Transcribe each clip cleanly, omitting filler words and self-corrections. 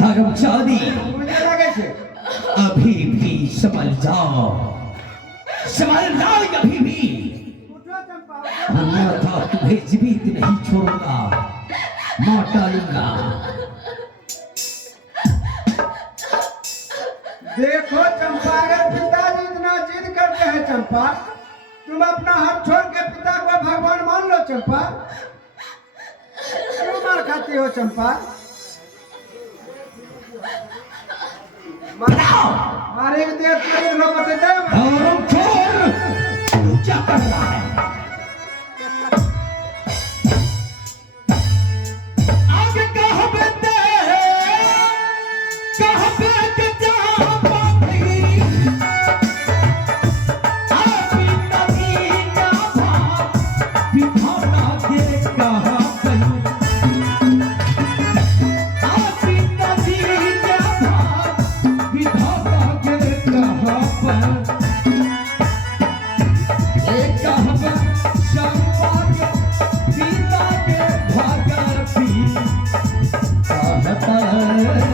हरमजादी मुझे लगे थे अभी भी संभल जाओ अभी भी, उठो चंपा अन्यथा तुम्हें जीवित नहीं छोड़ूंगा, मार डालूंगा। देखो चंपा, अगर पिताजी इतना जिद करते हैं चंपा, तुम अपना हाथ छोड़ के पिता को भगवान मान लो चंपा। क्यों मार खाती हो चंपा? मारे के देर तेरे लोग बते दे और छोड़, क्या कर रहा है? आगे कहाँ बेटे, कहाँ बेटे जहाँ पापी, आपी नदी का भाव, बिठाना के कहाँ कहीं, आपी नदी का भाव, बिठाना के कहाँ पर, एक कहाँ संभाग पिता के भागती कहता है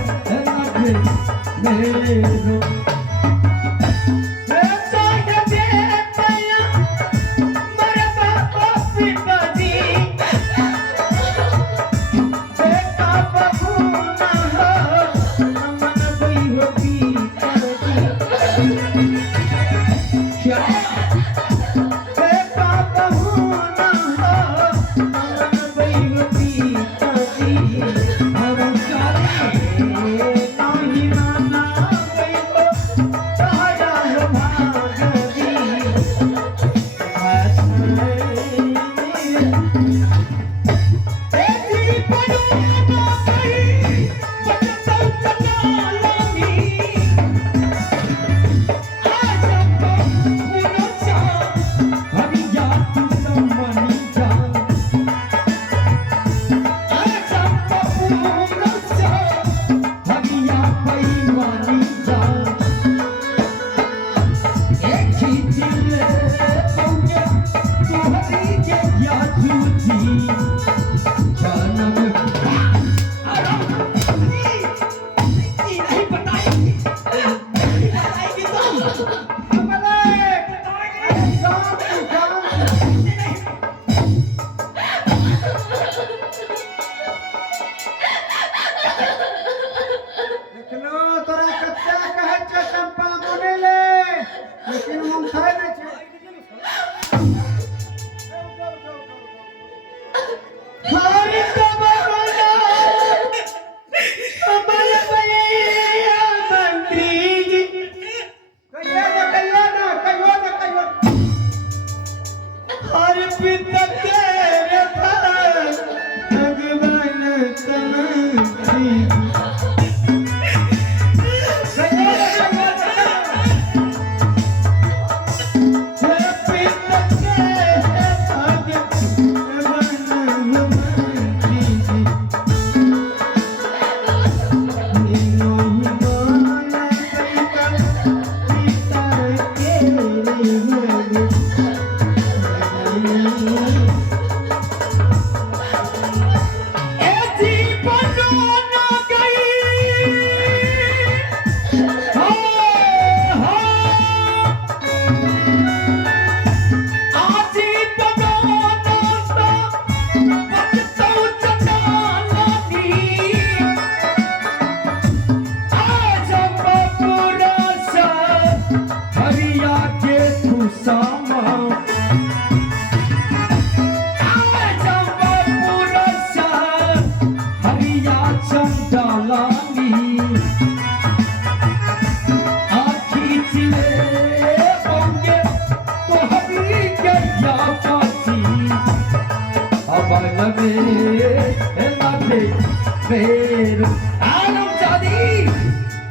मेरो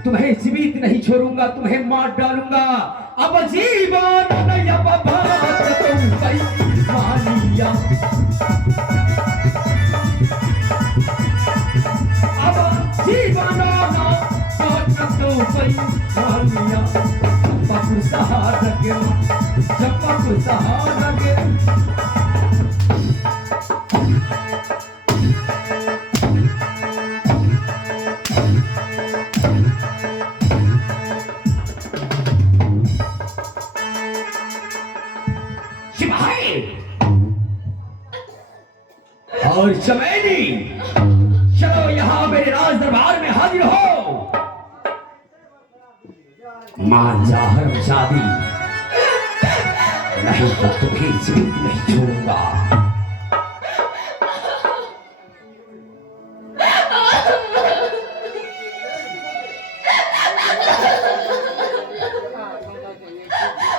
तुम्हें जीवित नहीं छोड़ूंगा, तुम्हें मार डालूंगा। अब जीवन नया बात तुम मानिया, अब जीवन मानिया, पप्पू सहारा के, जब पप्पू सहारा के। सिपाही और चमेली, चलो यहाँ मेरे राज दरबार में हाजिर हो। मान जा हरमजादी, नहीं तो तुम्हें जीवित नहीं छोड़ूंगा।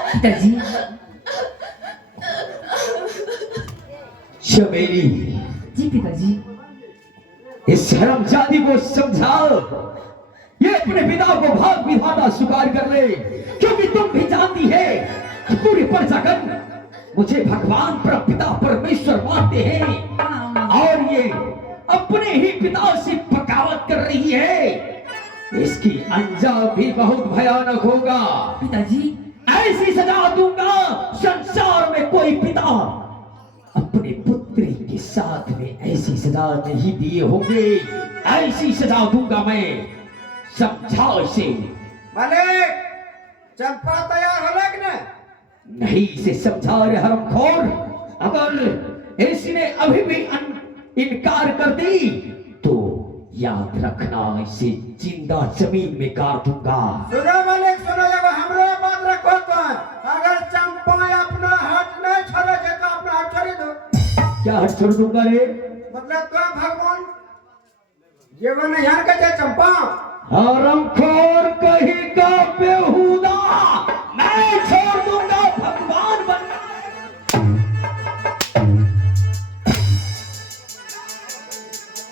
पिताजी, चमेली, जी पिताजी। इस हरमजादी को समझाओ, ये अपने पिता को भाग विधाता स्वीकार कर ले, क्योंकि तुम भी जानती है कि पूरी प्रजागण मुझे भगवान परमपिता परमेश्वर मानते हैं और ये अपने ही पिता से बगावत कर रही है। इसकी अंजाम भी बहुत भयानक होगा। पिताजी, ऐसी सजा दूंगा, संसार में कोई पिता अपने पुत्री के साथ में ऐसी सजा नहीं दिए होंगे। ऐसी सजा दूंगा मैं, समझाओ इसे। मालिक, चंपा तैयार हो लग न? नहीं इसे समझा रे हरामखोर। अगर इसने अभी भी इनकार कर दी तो याद रखना, इसे जिंदा जमीन में गाड़ दूंगा। सुनो मालिक, सुनो, एगो हमरो बात रखो तो। अगर चंपा अपना हाथ नहीं छोड़े छे तो अपना हाथ छोड़ी दो। क्या हाथ छोड़ दूंगा रे? मतलब तो भगवान जीवन यहाँ के छे चंपा। हरामखोर कहीं का बेहुदा, मैं छोड़ दूंगा भगवान बनना।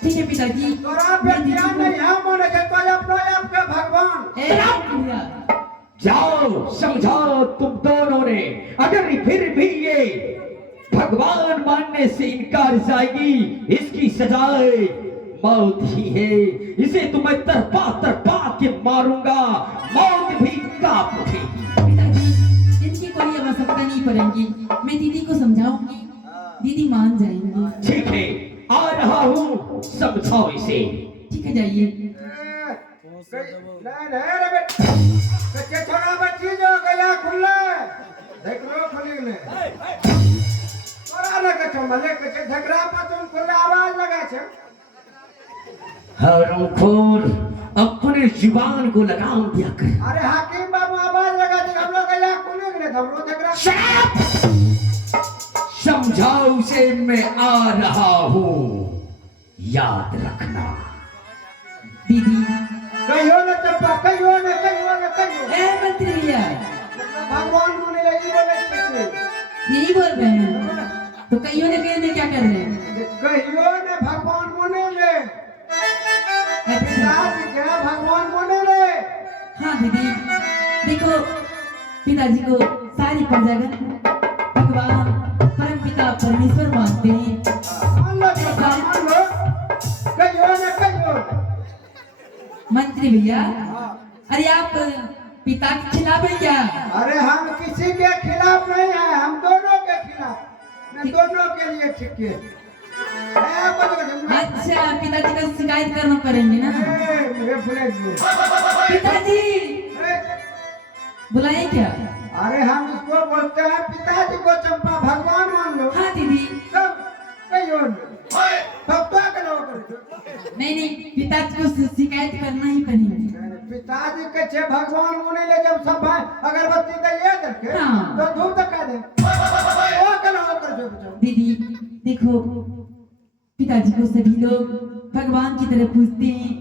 ठीक है पिताजी। तोरा पे ध्यान नहीं है, माने के तो अपना आप के भगवान। ए, भैया, जाओ समझाओ तुम दोनों ने। अगर फिर भी ये भगवान मानने से इनकार जाएगी, इसकी सजाए मौत ही है। इसे तुम्हें तरपा तरपा के मारूंगा, मौत भी कांप उठेगी। पिताजी, इनकी कोई आवश्यकता नहीं पड़ेगी। मैं दीदी को समझाऊंगी, दीदी मान जाएंगी। ठीक है, आ रहा हूँ, समझाओ इसे। ठीक है, जाइए। नहीं नहीं रे बेटा, कच्चे छोरा बच्ची जो गया खुले, देख लो खुली ने। तोरा ना कच्चे मले कच्चे झगड़ा पर तुम खुले आवाज लगा छे। हरामखोर, अपने जुबान को लगाम दिया कर। अरे हाकिम बाबू आवाज लगा दे, हम लोग गया खुले ने, हम लोग झगड़ा। समझाओ उसे, मैं आ रहा हूँ, याद रखना। दीदी, कहियो न चंपा, कहियो न, कहियो न, कहियो। ए मंत्री भैया, भगवान मुनि लगी बोले छे। यही बोल रहे हैं तो कईयों ने कहने क्या कर रहे हैं? कहियो न भगवान मुनि ले। अच्छा, आज क्या भगवान मुनि ले। हाँ दीदी, देखो पिताजी को सारी प्रजागण भगवान परमपिता परमेश्वर मानते हैं। मान लो चंपा, मान लो। कहियो न, कहियो। मंत्री भैया, अरे आप पिता के खिलाफ है क्या? अरे हम किसी के खिलाफ नहीं है, हम दोनों के खिलाफ। मैं दोनों के लिए ठीक है। अच्छा, पिताजी को शिकायत करना पड़ेंगे ना। पिताजी, बुलाए क्या? अरे हम इसको बोलते हैं पिताजी को, चंपा भगवान मान लो। हाँ दीदी। सब कहियो न। सब तो करो कर। नहीं नहीं, पिताजी को शिकायत करना ही पड़ेगी। पिताजी के छे भगवान मुनि ले, जब सब अगरबत्ती दे देखे हाँ। तो धूप दिखा दे। वो करो कर जो। दीदी देखो, पिताजी को सभी लोग भगवान की तरह पूजते हैं,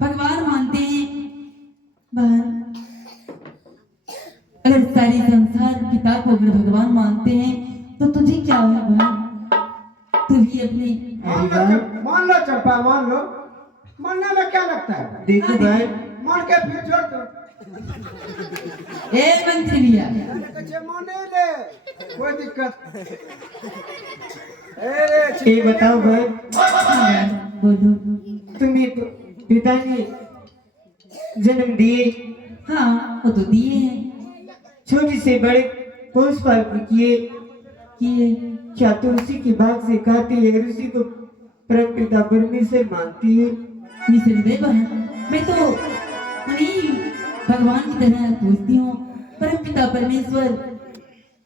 भगवान मानते हैं। बहन, अगर सारी संसार पिता को अगर भगवान मानते हैं तो तुझे क्या है बहन? तू भी अपनी मान लो चंपा, मान लो। मानने में क्या लगता है? देखो भाई, मान के फिर छोड़ दो। ए मंत्री भैया, कच्चे माने ले, कोई दिक्कत। ये बताओ भाई, हाँ, बोलो। तुम्हें पिताजी जन्म दिए, हाँ, वो तो दिए हैं छोटे से बड़े पोष पालन किए, कि क्या तुलसी की बात से खाती है, ऋषि को परमपिता परमेश्वर मानती है? निसंदेह बहन, मैं तो भगवान की तरह पूजती हूँ, परम पिता परमेश्वर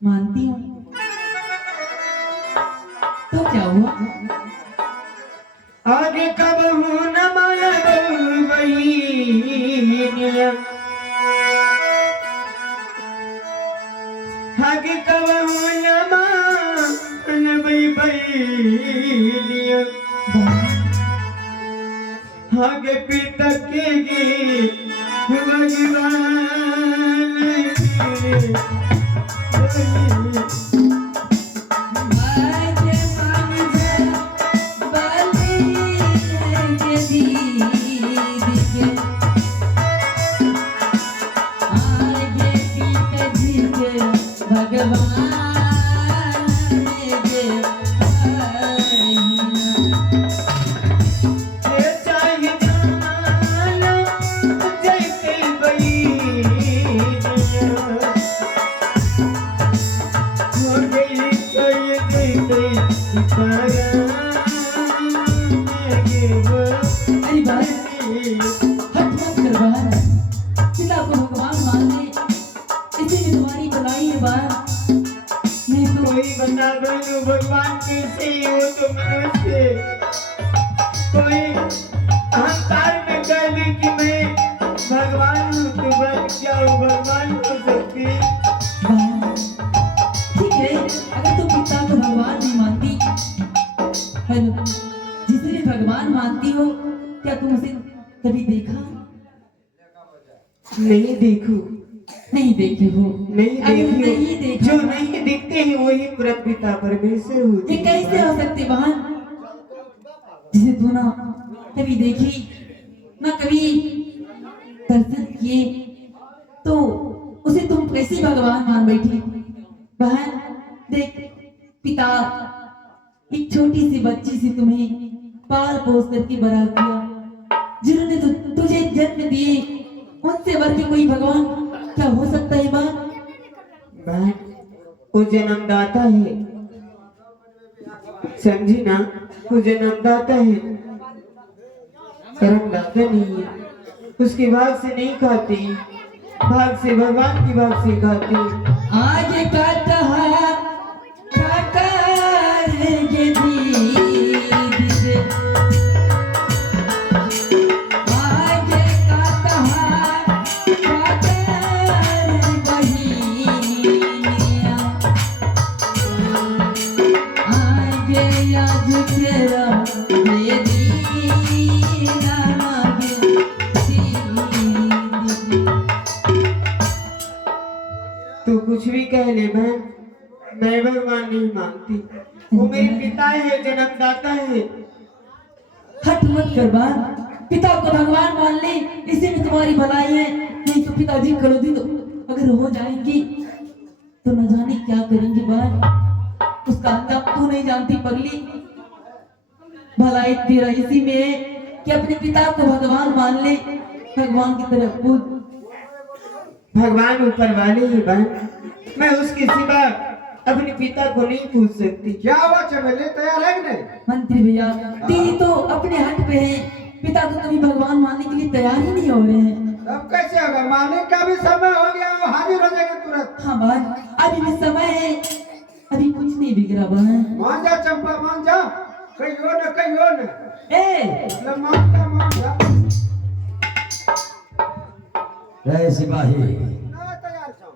मानती हूँ। तो क्या हुआ? आगे कब हूँ न बहिनिया, आगे कब हूँ न बहिनिया, आगे पिता के अरे बात हट मत कर बाहर, पिता को भगवान मान ले, इसी में तुम्हारी भलाई है बाहर। नहीं तो कोई बता दो भगवान कैसे हो तुम मुझसे, कोई अहंकार में कह दे कि मैं भगवान हूँ तो बन क्या हूँ, भगवान हो सकती। बाहर ठीक है, अगर तुम पिता को भगवान नहीं मानती, हेलो, जिसे भी भगवान मानती हो, क्या तुम उसे कभी देखा? नहीं देखो, नहीं देखे हो? नहीं अगर नहीं देखी, देखा, जो नहीं दिखते हैं वही परम पिता परमेश्वर होते ये कैसे हो सकते बहन, जिसे तू ना कभी देखी ना कभी दर्शन किए, तो उसे तुम कैसे भगवान मान बैठी? बहन देख, पिता एक छोटी सी बच्ची से तुम्हें पाल पोस करके बड़ा किया, जिन्होंने तुझे जन्म दिए, उनसे बढ़ के कोई भगवान क्या हो सकता है बहन? बहन वो जन्मदाता है, समझी ना, वो जन्मदाता है, कर्मदाता नहीं है। उसके भाग से नहीं खाते, भाग से भगवान की भाग से खाते। आगे का कहा करेंगे दीदी, आगे का कहा करेंगे बहिनिया, आगे आज तेरा ये दीना मांगे दीदी। तू कुछ भी कह ले बहन, मैं भगवान नहीं मानती, वो मेरे पिता है, जन्मदाता है। हट मत कर बात, पिता को भगवान मान ले, इसी में तुम्हारी भलाई है। नहीं तो पिताजी करोगी तो अगर हो जाएंगी तो न जाने क्या करेंगे बात, उसका अंजाम तू नहीं जानती पगली। भलाई तेरा इसी में है कि अपने पिता को भगवान मान ले, भगवान की तरफ पूज। भगवान ऊपर वाले ही बहन, मैं उसके सिवा अपने पिता को नहीं पूछ सकती। क्या हुआ चमेली, तैयार है कि नहीं? मंत्री भैया, दीदी तो अपने हट पे है, पिता तो कभी भगवान मानने के लिए तैयार ही नहीं हो रहे हैं। अब कैसे होगा, मालिक का भी समय हो गया, वो हाजिर हो जाएगा तुरंत। हाँ बात, अभी भी समय है, अभी कुछ नहीं बिगड़ा बहन। मान जा चंपा, मान जा, कहियो न कहियो न, ए मान जा। रे सिपाही,